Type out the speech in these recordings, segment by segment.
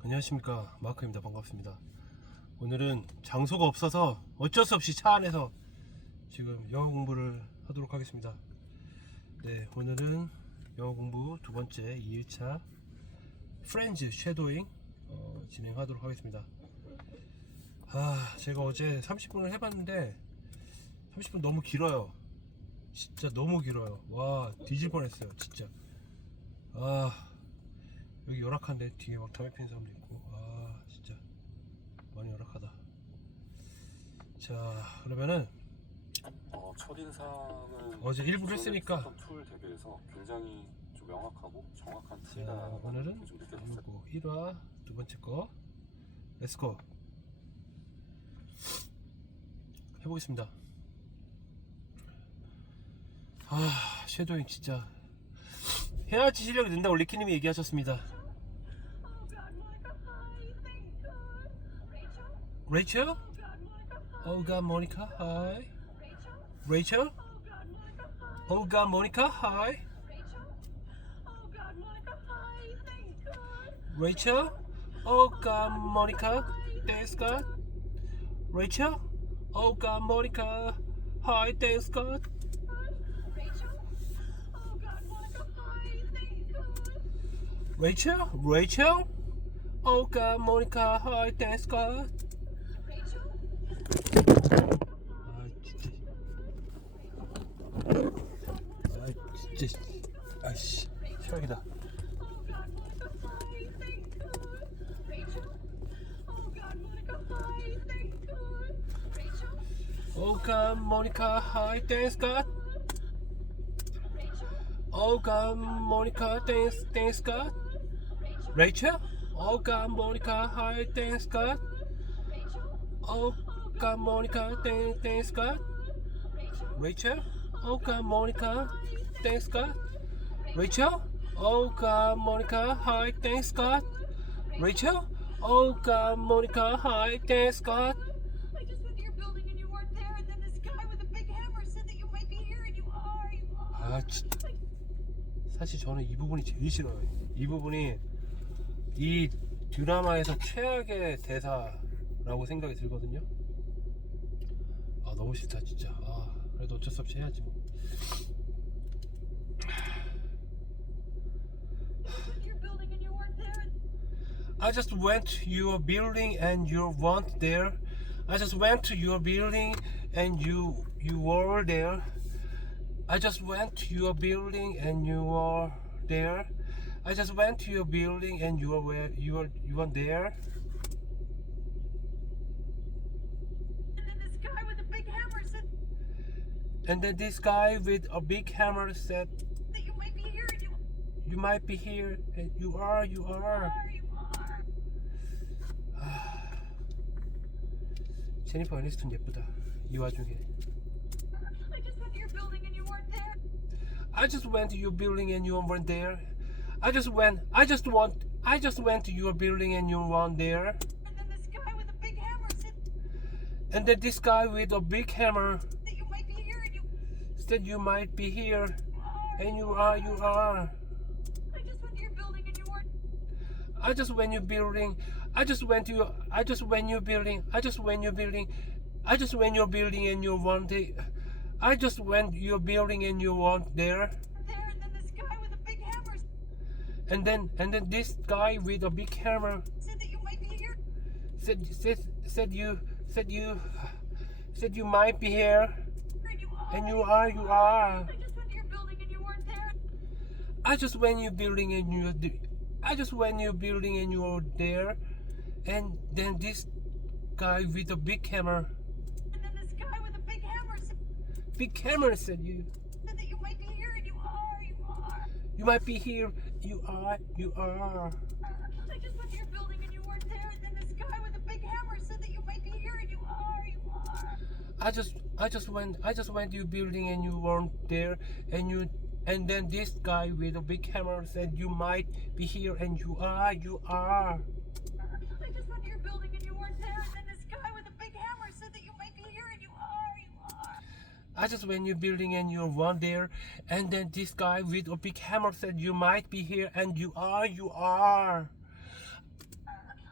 안녕하십니까, 마크입니다. 반갑습니다. 오늘은 장소가 없어서 어쩔 수 없이 차 안에서 지금 영어 공부를 하도록 하겠습니다. 네, 오늘은 영어 공부 두 번째 2일차 프렌즈 쉐도잉 진행하도록 하겠습니다. 제가 어제 30분을 해봤는데 30분 너무 길어요. 진짜 너무 길어요. 와, 뒤질 뻔했어요. 진짜. 여기 열악한데 뒤에 막 담배 피는 사람도 있고. 진짜 많이 열악하다. 자, 그러면은 첫인상은 어제 일부를 했으니까 툴 대비해서 굉장히 좀 명확하고 정확한 자, 티가 오늘은 좀 느껴졌어요. 요거 1화 두 번째 거 렛츠고 해보겠습니다. 쉐도잉 진짜 해야지 실력이 는다고 리키님이 얘기하셨습니다. 레이첼? Oh God, Monica, hi. Rachel? Oh God, Monica, hi. Rachel? Oh God, Monica, thanks God. Rachel? Oh God, Monica, hi, thanks God. Rachel? Rachel? Oh God, Monica, hi, thanks God. 진짜. 아이씨, 최악이다. Oh God, Monica, hi, thanks God. Oh God, Monica, thanks God. Rachel? Oh God, Monica, hi, thanks God. Oh God, Monica, thanks God. Rachel? Oh God, Monica, thanks God. Rachel? Oh God, Monica, hi, thanks God. Rachel? Oh God, Monica, hi, thanks God. I just went to your building and you weren't there, and then this guy with a big hammer said that you might be here, and you are. 진짜. 사실 저는 이 부분이 제일 싫어요. 이 부분이 이 드라마에서 최악의 대사라고 생각이 들거든요. 너무 싫다 진짜. 그래도 어쩔 수 없이 해야지 뭐. I just went to your building and you weren't there. I just went to your building and you were there. I just went to your building and you were there. I just went to your building and you weren't there. And then this guy with a big hammer And then this guy with a big hammer said said that you might be here, and you might be here and you are. 제니퍼 애니스톤 예쁘다. 이 와중에. I just went to your building and you weren't there. I just went to your building and you weren't there. And then this guy with a big hammer And then this guy with a big hammer that you might be here, and said you might be here and you are. I just went to your building and you weren't. I just went your building. I just went your building and you weren't there. I just went your building and you weren't there. And then this guy with a big hammer And then this guy with a big hammer said that you might be here. said you might be here and you are. I just went to your building and you weren't there. I just went your building and you were there. And then this guy with a big hammer And then this guy with a big hammer said said that you might be here, and you are. you might be here. You are. I just went to your building and you weren't there. And then this guy with a big hammer said that you might be here, and you are. I just went to your building and you weren't there. And then this guy with a big hammer said you might be here and you are. I just went to your building and you weren't there. And then this guy with a big hammer said that you might be here, and you are. I just went to your building and you weren't there. And then this guy with a big hammer said you might be here and you are.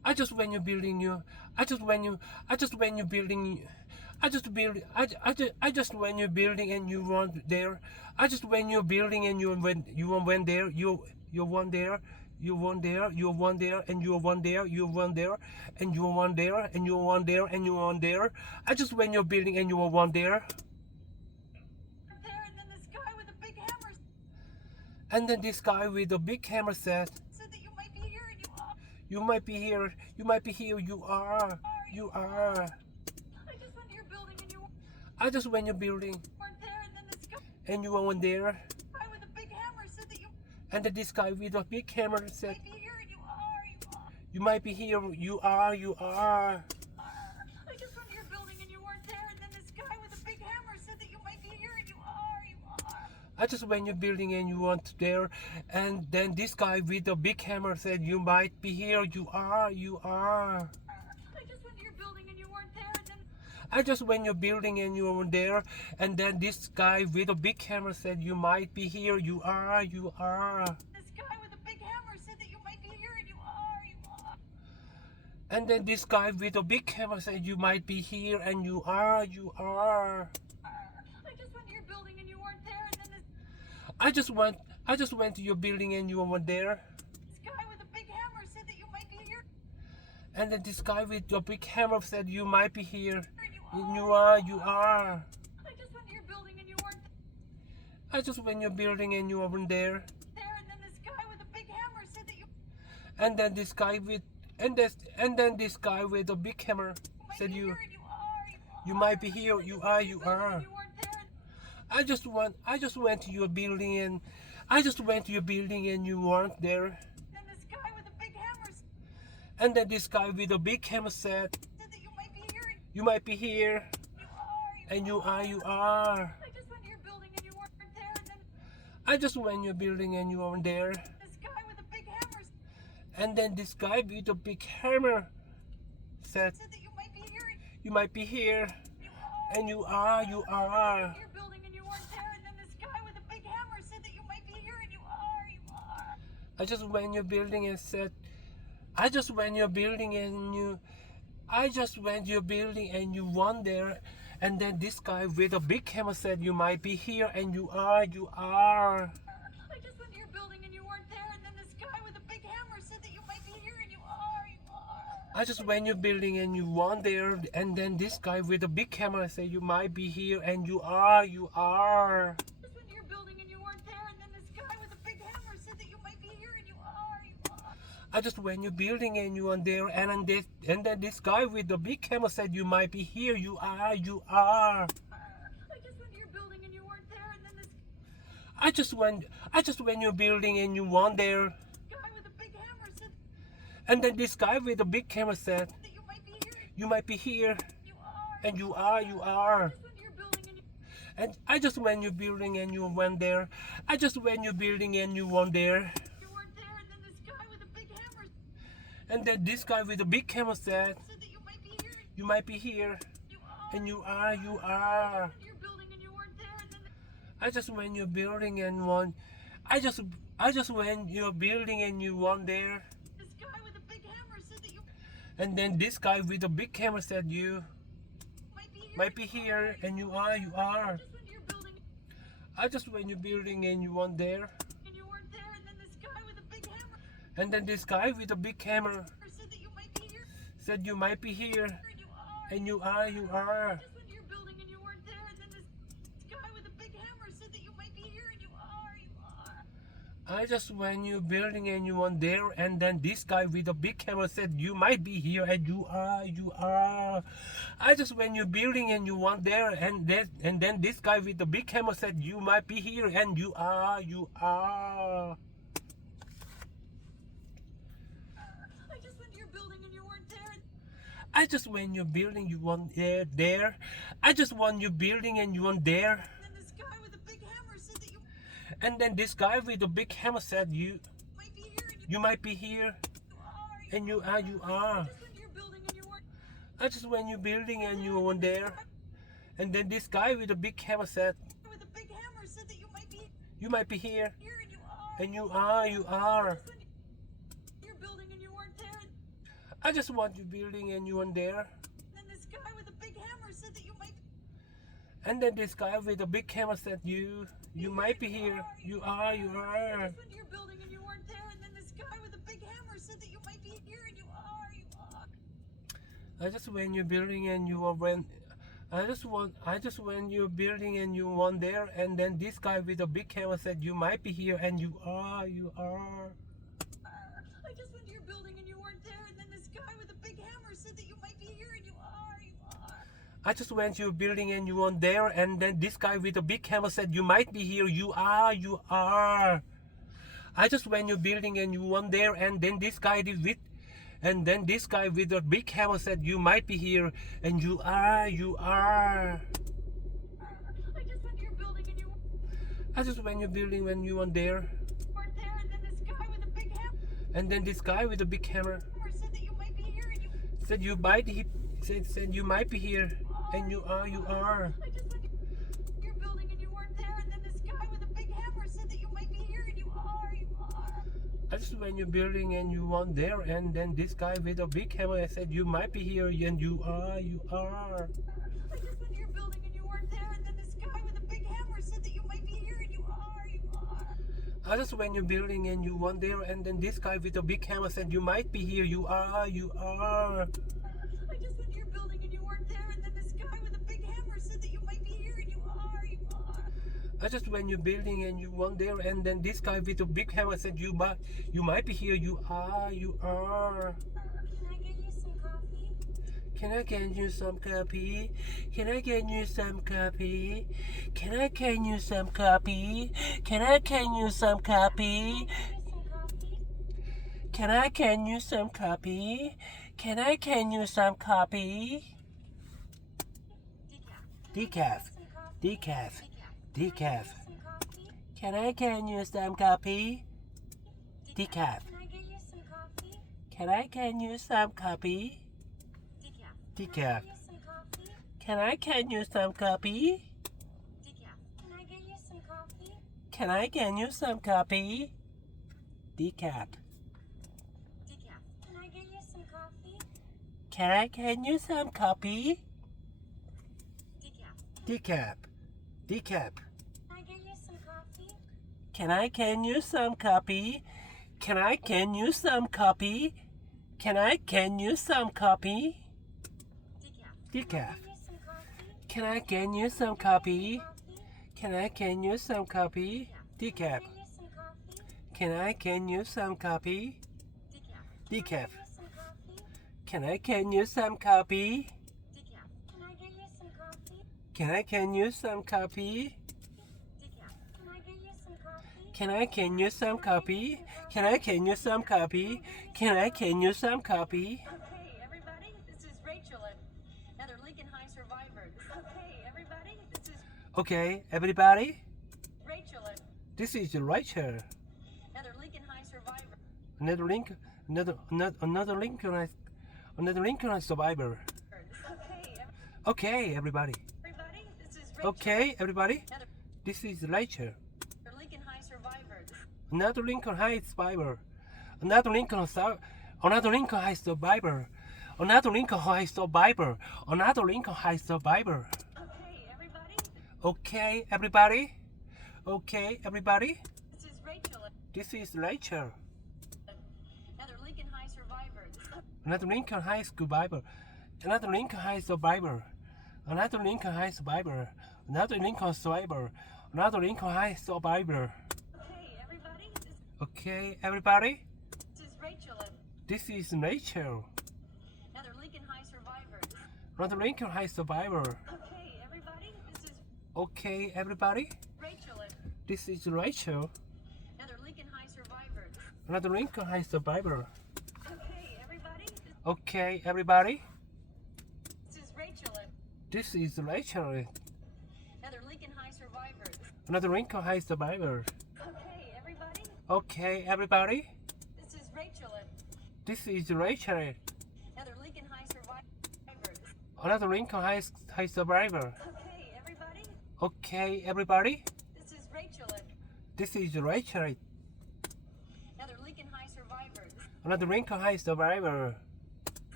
I just when you're building you. I just when you. I just when you're building. I just build. I just when you're building and you want there. I just when you're building and you went there. You want there. You want there. You want there and you want there. You want there and you want there and you want there and you want there. I just when you're building and you want there. There, and then this guy with a big hammer And then this guy with a big hammer said, said that you might be here, and you are. "You might be here. You might be here. You are. You are." I just went to your building, and you I just when you're building weren't there, and then this guy and you went there. with a big hammer said that you And then this guy with a big hammer said, might be here, and you are. You are. "You might be here. You are. You are." I just went to your building, and you weren't there, and then this guy with a big hammer said that you might be here, and you are. You are. I just when you're building and you weren't there. And then this guy with a big hammer said, "You might be here. You are. You are." I just went to your building, and you weren't there, and then I just when you're building and you weren't there. And then this guy with a big hammer said, "You might be here. You are. You are." this guy with a big hammer said that you might be here, and you are. You are. And then this guy with a big hammer said, "You might be here and you are. You are." I just went to your building, and you weren't there, and then this I just went to your building and you weren't there. guy with a big hammer said that you might be here, And then this guy with a big hammer said, "You might be here. and you And are. you are. You are." I just went to your building, and you weren't I just when you're building and you weren't there. there, and then this guy with a big hammer said that you And then this guy with and then this guy with a big hammer might said, be "You here, and you are. You are. you might be here. You are. You are." You weren't there, I just went to your building and you weren't there. and then this guy with a big hammer And then this guy with a big hammer said, said that you might be here, and "You might be here. you are. You And you are. You are." I just went to your building, and you weren't there, and then I just went to your building and you weren't there. this guy with a big hammer And then this guy with a big hammer said, said that you might be here, and "You might be here. you are. And you are. You are." Your building, and you weren't there, and then this guy with a big hammer said that you might be here, and you are. You are. I just went to your building and said, I just went to your building and you won there. And then this guy with a big hammer said, "You might be here." And you are. You are. I just went to your building, and you weren't there, and then this guy with a big hammer said that you might be here, and you are. You are. I just went to your building and you won there. And then this guy with a big hammer said, "You might be here." And you are. You are. I just went to your building, and you weren't there, and then this guy with a big hammer said that you might be here, and you are. You are. I just went to your building and you were there. And then this guy with the big hammer said, "You might be here." You are. You are. I just went to your building, and you weren't there, and then this I just went to your building and you won there. guy with a big hammer said And then this guy with the big hammer said, that you might be here, and "You might be here." you are. And you are. You are. I just went to your building, and you And I just went to your building and you went there. I just went to your building and you won there. weren't there, and then this guy with a big hammer And then this guy with the big hammer said, said that you might be here, and "You might be here." you are. And you are. You are. Went to your building, and you weren't there, and then I just went to your building and won. I just went to your building and you won there. this guy with a big hammer said that you And then this guy with the big hammer said, "You might be here, might be here." And you are. You are. just went to your building, I just went to your building and you won there. and you weren't there, and then this guy with a big hammer And then this guy with the big hammer said that you might be here, said, "You might be here." and you are. And you are. You are. Just went to your building, and you weren't there, and then this guy with a big hammer said that you might be here, and you are. You are. I just went to your building and you won there. And then this guy with the big hammer said, "You might be here." And you are. You are. I just went to your building and you won there. And then this guy with the big hammer said, "You might be here." And you are. You are. I just went to your building, and you weren't there, and I just went to your building, you won there. I just won your building and you won there. then this guy with a big hammer said that you And then this guy with the big hammer said, "You might be here, and you might be here." you are. And you are. You are. Just went to your building, and you weren't I just went to your building and you won there. And then this guy with the big hammer said, with a big hammer said that you might be "You might be here." here, and you are. And you are. You are. Just went to your building, and you weren't there, and I just want you building and you weren't there. Then this guy with a big hammer said that you might And then this guy with a big camera said you might be here. You are. I just went to your building and you weren't there, and then this guy with a big hammer said that you might be here, and you are. I just when you're building and you were when I just when you're building and you weren't there, and then this guy with a big camera said you might be here, and you are. I just went to your building and you weren't there, and then this guy with a big hammer said that you might be here, and you are. I just went to your building and you weren't there, and then this guy with a big camera said you might be here. You are. I just went to your building and you weren't there, and then this guy with a big camera said you might be here, and you are. I just went to your building and you I just went to your building when you weren't there, weren't there, and then this guy with a big hammer and then this guy with a big camera said that you might be here, and you said said you might be here, and you are. I just went to your building and you weren't there, and then this guy with a big hammer said that you might be here, and you are. I just went to your building and you weren't there, and then this guy with a big camera said you might be here, and you are. I just went to your building and you weren't there, and then this guy with a big hammer said that you might be here, and you are. I just went to your building and you weren't there, and then this guy with a big camera said you might be here, you are. I just went to your building and you weren't there, and then this guy with a big hammer said that you might be here, and you are. I just went to your building and you weren't there, and then this guy with a big hammer said you might be here, you are. Can I get you some coffee? Can I get you some coffee? Can I get you some coffee? Can I get you some coffee? Can I get you some coffee? Can I get you some coffee? Decaf. Can I get you some coffee? Decaf. Can I get you some coffee? Decaf. Can I get you some coffee? Can I get you some coffee? Decaf. Can I get you some coffee? Decaf. Can I get you some coffee? Can I get you some coffee? Can I get you some coffee? Decaf. Can I get you some coffee? Can I get you some coffee? Decaf. Can I get you some coffee? Decaf. Can I get you some coffee? Can I get you some coffee? Can I get you some coffee? Can I get you some coffee? Can I get you some coffee? Okay, everybody, this is Rachel, another Lincoln High survivor. Okay, everybody, this is Okay, everybody. Rachel, This is Rachel. another Lincoln High survivor. Another Lincoln survivor. Okay, Okay, everybody. everybody, this is Rachel, Okay, everybody. another This is Rachel. Lincoln High survivor. Another Lincoln High survivor. Another Lincoln High survivor. Another Lincoln High survivor. Another Lincoln High survivor. Another Lincoln High survivor. Okay, everybody, Okay, everybody. Okay, everybody. this is Rachel, This is Rachel. another Lincoln High survivor. Another Lincoln High survivor. Another Lincoln High survivor. Another Lincoln High survivor. Another Lincoln survivor. Another Lincoln High survivor. Okay, everybody, Okay, everybody. this is Rachel, This is Rachel. another Lincoln High survivor. Another Lincoln High survivor. Okay, everybody, this is Okay, everybody. Rachel, This is Rachel. another Lincoln High survivor. Another Lincoln High survivor. Okay, everybody, Okay, everybody. this is Rachel, This is Rachel. another Lincoln High survivor. Another Lincoln High survivor. Okay, everybody, Okay, everybody. this is Rachel, This is Rachel. another Lincoln High survivor. Another Lincoln High survivor. Okay, everybody, Okay, everybody. this is Rachel, This is Rachel. another Lincoln High survivor. Another Lincoln High survivor.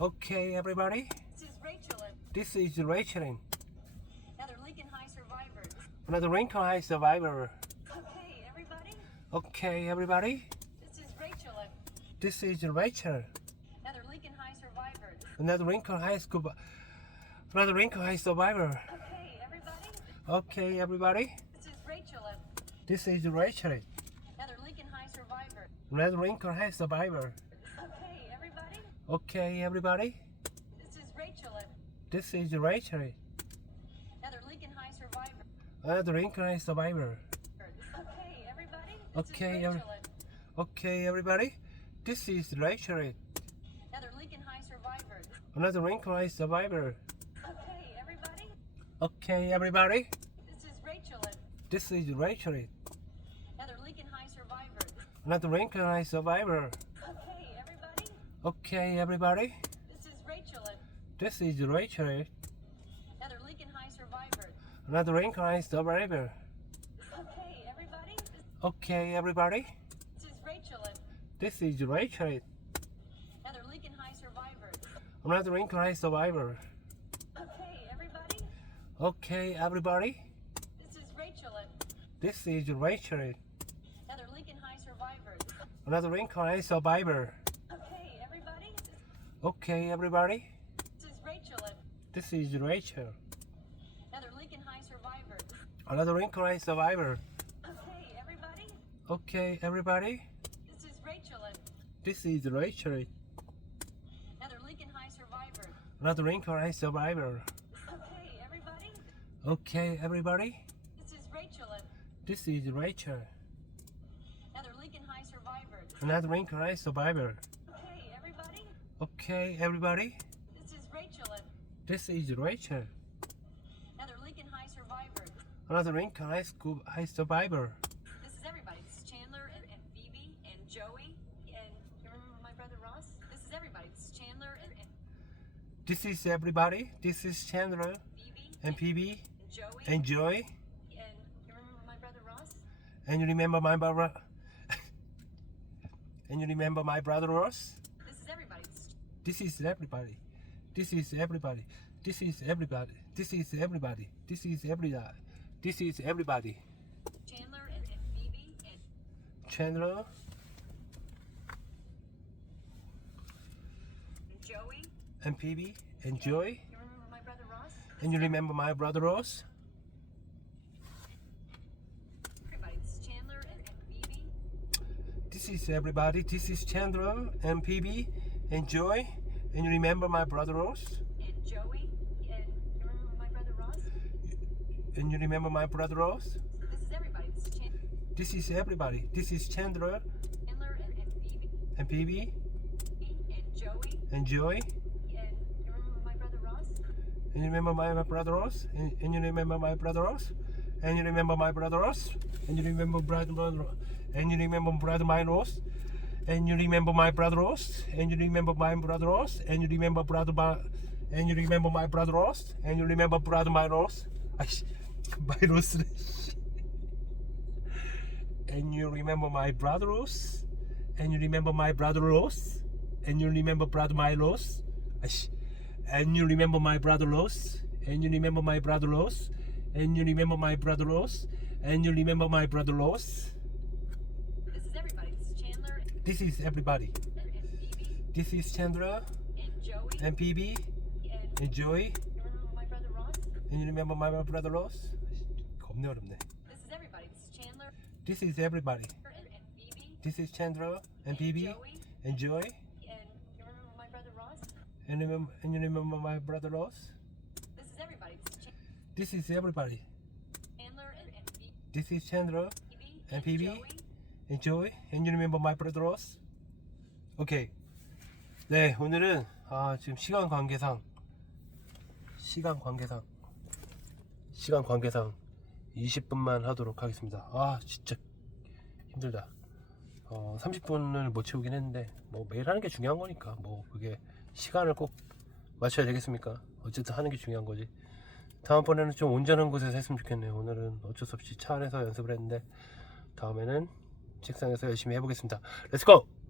Okay, everybody. This is Rachel and This is Rachel. another Lincoln High survivor. Another Lincoln High survivor. Okay, everybody. Okay, everybody. This is Rachel and This is Rachel. another Lincoln High survivor. Another Lincoln High School. Another Lincoln High survivor. Okay, everybody. Okay, everybody. This is Rachel and This is Rachel. another Lincoln High survivor. Another Lincoln High survivor. Okay, everybody. Okay, everybody. This is Rachel and This is Rachel. another Lincoln High survivor. Another Lincoln High survivor. Okay, everybody. Okay, This is Rachel and Okay, everybody. This is Rachel. another Lincoln High survivor. Another Lincoln High survivor. Okay, everybody. Okay, everybody. This is Rachel and This is Rachel. another Lincoln High survivor. Another Lincoln High survivor. Okay, everybody. Okay, everybody. This is Rachel and This is Rachel. another Lincoln High survivor. Another Lincoln High survivor. Okay, everybody. Okay, everybody. This is Rachel and This is Rachel. another Lincoln High survivor. Another Lincoln High survivor. Okay, everybody. Okay, everybody. This is Rachel and This is Rachel. another Lincoln High survivor. Another Lincoln High survivor. Okay, everybody. Okay, everybody. This is Rachel and This is Rachel. another Lincoln High survivor. Another Lincoln High survivor. Okay, everybody. Okay, everybody. This is Rachel and This is Rachel. another Lincoln High survivor. Another Lincoln High survivor. Okay, everybody. Okay, everybody. This is Rachel and This is Rachel. another Lincoln High survivor. Another Lincoln High survivor. Okay, everybody. Okay, everybody. This is Rachel and This is Rachel. another Lincoln High survivor. Another Lincoln High School High survivor. This is everybody. This is Chandler and Phoebe and Joey and you remember my brother Ross? This is everybody. This is Chandler and This is everybody. This is Chandler Phoebe and Phoebe and Joey and Joy. and you remember my brother Ross? And you remember my brother? And you remember my brother Ross? This is everybody. This is everybody. This is everybody. This is everybody. This is everybody. This is everybody. This is everybody. Chandler and Phoebe and Chandler Joey. and Phoebe and Joy. You remember my brother Ross? And you remember my brother Ross? Everybody. This is Chandler and Phoebe This is everybody. This is Chandler and Phoebe and Joy. And you remember my brother Ross? and Joey and you remember my brother Ross? And you remember my brother Ross? This is everybody. This is This is everybody. This is Chandler Chandler and Phoebe and Phoebe and Joey and Joy. and you remember my brother Ross? And you remember my brother Ross? And you remember my brother Ross? And you remember my brother Ross? And you remember brother and you remember brother my Ross? And you remember my brother Ross? And you remember my brother Ross? And you remember and you remember my brother Ross? And you remember brother my Ross? My Ross. And you remember my brother Ross? And you remember my brother Ross? And you remember brother my Ross? And you remember my brother Ross? And you remember my brother Ross? And you remember my brother Ross? And you remember my brother Ross? This is everybody. This is Chandler This is everybody. and Phoebe This is Chandler and Joey and Phoebe and and Joy. you remember my brother Ross? And you remember my brother Ross? 겁내 어렵네. This is everybody. This is Chandler This is everybody. and Phoebe This is Chandler and Phoebe Joey and Joy. and you remember my brother Ross? And you remember my brother Ross? This is everybody. This is everybody. Chandler and Phoebe This is Chandler and Phoebe Joey. and Joy. And you remember my brother Ross? 오케이. 네, 오늘은 지금 시간 관계상 20분만 하도록 하겠습니다. 진짜 힘들다. 30분을 못 채우긴 했는데 뭐 매일 하는 게 중요한 거니까 뭐 그게 시간을 꼭 맞춰야 되겠습니까? 어쨌든 하는 게 중요한 거지. 다음번에는 좀 온전한 곳에서 했으면 좋겠네요. 오늘은 어쩔 수 없이 차 안에서 연습을 했는데 다음에는 책상에서 열심히 해보겠습니다. 렛츠고!